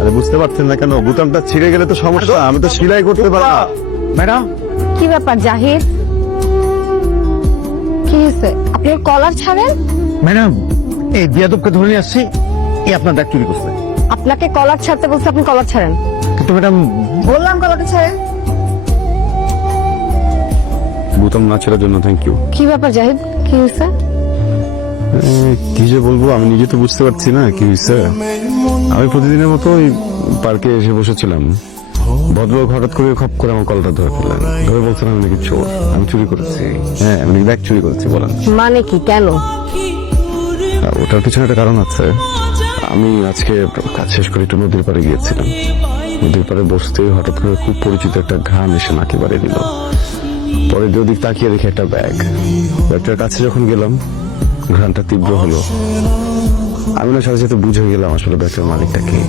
আরে বুঝতে পারছেন না কেন? বোতামটা ছিঁড়ে গেলে তো সমস্যা, আমি তো সেলাই করতে পারি না। ম্যাডাম, কি ব্যাপার জাহিদ? কি হয়েছে? আপনি ওর কলার ছাড়েন। ম্যাডাম, এই বিয়াদবকে ধরে নিয়ে আসছি, এই আপনার ব্যাগ চুরি করছে। আপনাকে কলার ছাড়তে বলছে, আপনি কলার ছাড়েন। কিন্তু ম্যাডাম, বললাম কলারটা ছাড়েন। বোতাম না ছেড়ার জন্য থ্যাংক ইউ। কি ব্যাপার জাহিদ, কি হয়েছে? কি যে বলবো আমি নিজে তো বুঝতে পারছি না কি হয়েছে। আমি প্রতিদিনের মতো ওই পার্কে এসে বসেছিলাম, ভদ্রলোক হঠাৎ করে খপ করে আমার কলটা ধরে ফেললেন। ধরে বলছেন আমি নাকি চোর, আমি চুরি করেছি। হ্যাঁ, আমি নাকি ব্যাগ চুরি করেছি। বলেন মানে কি, কেন? ওটার পিছনে একটা কারণ আছে। আমি আজকে কাজ শেষ করে একটু নদীর পাড়ে গিয়েছিলাম। নদীর পাড়ে বসতেই হঠাৎ করে খুব পরিচিত একটা ঘ্রাণ এসে নাকে বাড়িয়ে দিল। পরে ওদিক তাকিয়ে দেখি একটা ব্যাগটার কাছে যখন গেলাম, ঘ্রাণটা তীব্র হলো। আমি না সাথে সাথে বুঝে গেলাম আসলে ব্যাগটার মালিকটা কে।